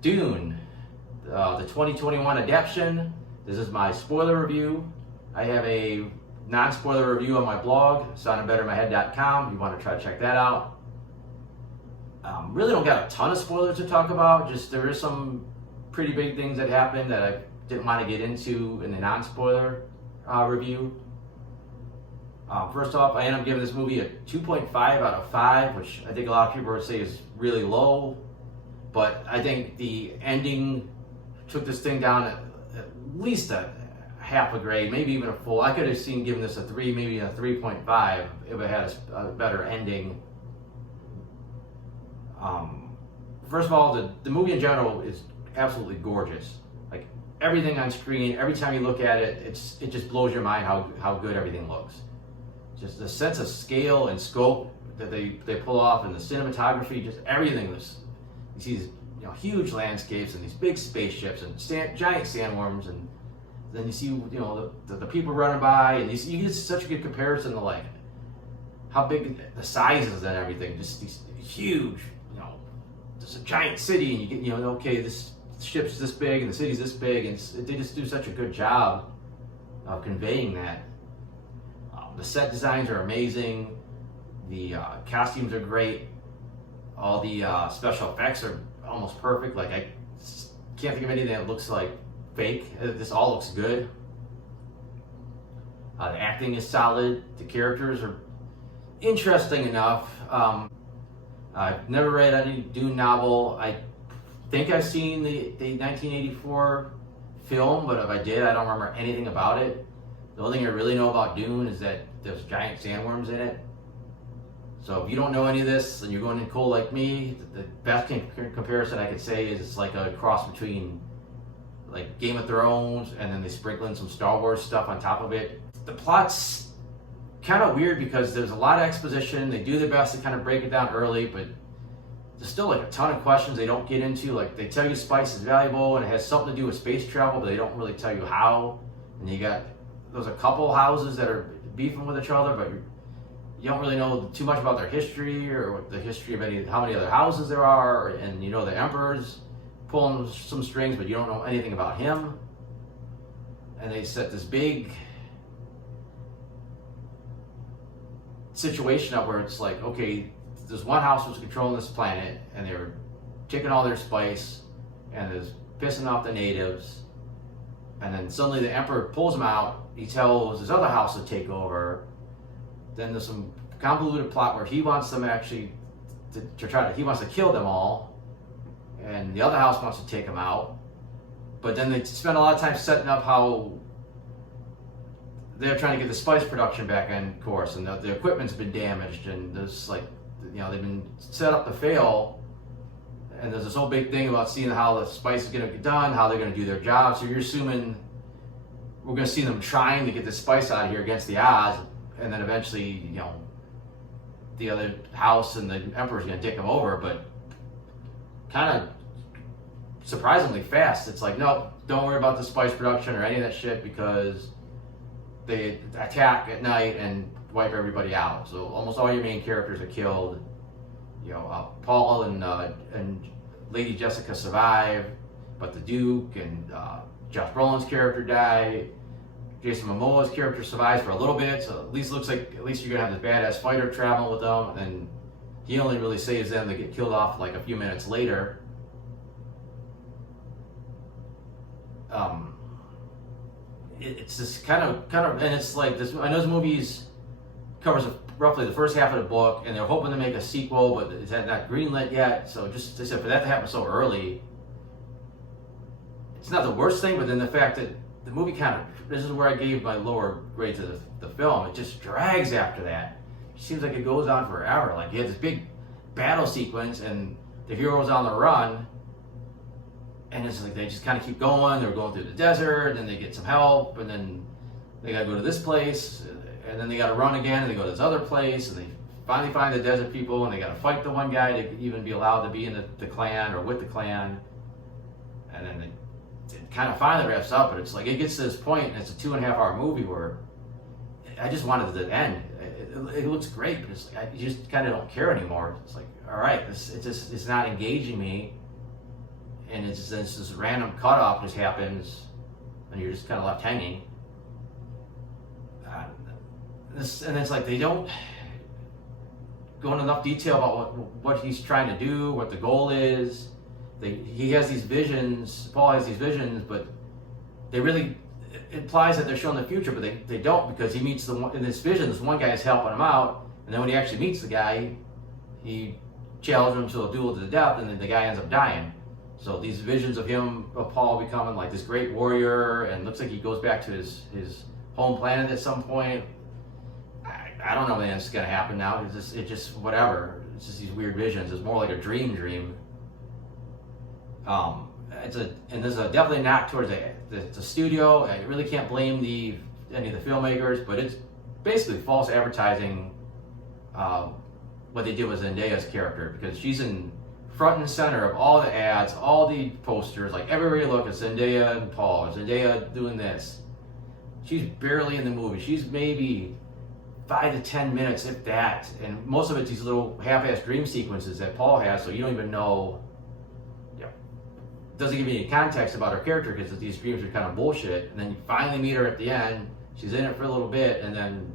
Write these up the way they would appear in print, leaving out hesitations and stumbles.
Dune, the 2021 adaptation. This is my spoiler review. I have a non-spoiler review on my blog, soundedbettermyhead.com, if you want to try to check that out. Really don't got a ton of spoilers to talk about, just there is some pretty big things that happened that I didn't want to get into in the non-spoiler review. First off, I ended up giving this movie a 2.5 out of 5, which I think a lot of people would say is really low. But I think the ending took this thing down at least a half a grade, maybe even a full. I could have seen giving this a 3, maybe a 3.5 if it had a better ending. First of all, the movie in general is absolutely gorgeous. Like everything on screen, every time you look at it, it just blows your mind how good everything looks. Just the sense of scale and scope that they pull off, and the cinematography, just everything. You see these huge landscapes and these big spaceships and giant sandworms, and then you see the people running by, and you get such a good comparison to like how big the sizes and everything. Just these huge, just a giant city, and you get okay, this ship's this big and the city's this big, and they just do such a good job of conveying that. The set designs are amazing. The costumes are great. All the special effects are almost perfect. Like I can't think of anything that looks like fake. This all looks good. The acting is solid. The characters are interesting enough. I've never read any Dune novel. I think I've seen the 1984 film, but if I did, I don't remember anything about it. The only thing I really know about Dune is that there's giant sandworms in it. So if you don't know any of this and you're going in cold like me, the best comparison I could say is it's like a cross between like Game of Thrones, and then they sprinkle in some Star Wars stuff on top of it. The plot's kind of weird because there's a lot of exposition. They do their best to kind of break it down early, but there's still like a ton of questions they don't get into. Like they tell you spice is valuable and it has something to do with space travel, but they don't really tell you how. And there's a couple houses that are beefing with each other, but you don't really know too much about their history or the history of how many other houses there are. And the Emperor's pulling some strings, but you don't know anything about him. And they set this big situation up where it's like, okay, there's one house that's controlling this planet, and they're taking all their spice, and is pissing off the natives. And then suddenly the Emperor pulls them out. He tells his other house to take over. Then there's some convoluted plot where he wants them actually he wants to kill them all, and the other house wants to take them out. But then they spend a lot of time setting up how they're trying to get the spice production back on course, and the equipment's been damaged, and there's they've been set up to fail. And there's this whole big thing about seeing how the spice is going to get done, how they're going to do their job. So you're assuming we're going to see them trying to get the spice out of here against the odds, and then eventually, the other house and the Emperor's going to take them over. But kind of surprisingly fast. It's like, no, don't worry about the spice production or any of that shit, because they attack at night and wipe everybody out. So almost all your main characters are killed. Paul and Lady Jessica survive, but the Duke and Josh Brolin's character die. Jason Momoa's character survives for a little bit, so at least you're gonna have this badass fighter traveling with them, and he only really saves them. They get killed off like a few minutes later. It's this kind of, and it's like this. I know this movie covers roughly the first half of the book, and they're hoping to make a sequel, but it's not greenlit yet. So just they said for that to happen so early, it's not the worst thing. But then the fact that the movie this is where I gave my lower grade to the film. It just drags after that. It seems like it goes on forever. Like you have this big battle sequence, and the hero's on the run, and it's like they just kind of keep going. They're going through the desert, and then they get some help, and then they gotta go to this place, and then they gotta run again, and they go to this other place, and they finally find the desert people, and they gotta fight the one guy to even be allowed to be in the clan or with the clan. And then it kind of finally wraps up, but it's like it gets to this point, and it's a 2.5-hour movie where I just wanted it to end. It looks great, but it's like, you just kind of don't care anymore. It's like, all right, it's not engaging me. and it's this random cutoff just happens, and you're just kind of left hanging. And it's like they don't go into enough detail about what he's trying to do, what the goal is. He has these visions, Paul has these visions, but they really, it implies that they're showing the future, but they don't, because he meets in this vision, this one guy is helping him out, and then when he actually meets the guy, he challenges him to a duel to the death, and then the guy ends up dying. So these visions of Paul becoming like this great warrior, and looks like he goes back to his home planet at some point. I don't know when it's going to happen now. It's just whatever. It's just these weird visions. It's more like a dream. There's definitely not towards the studio. I really can't blame any of the filmmakers, but it's basically false advertising. What they did with Zendaya's character, because she's in front and center of all the ads, all the posters, like everywhere you look, it's Zendaya and Paul, or Zendaya doing this. She's barely in the movie. She's maybe 5 to 10 minutes, if that, and most of it's these little half-assed dream sequences that Paul has, so you don't even know. Doesn't give you any context about her character, because these dreams are kind of bullshit. And then you finally meet her at the end. She's in it for a little bit, and then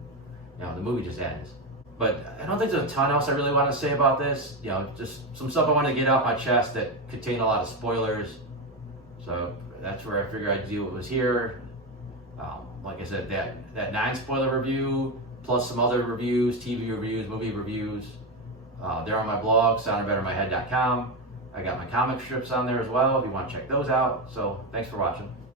the movie just ends. But I don't think there's a ton else I really want to say about this. Just some stuff I want to get off my chest that contain a lot of spoilers. So that's where I figured I'd do what was here. Like I said, that 9-spoiler review, plus some other reviews, TV reviews, movie reviews. They're on my blog, soundandbettermyhead.com. I got my comic strips on there as well if you want to check those out. So thanks for watching.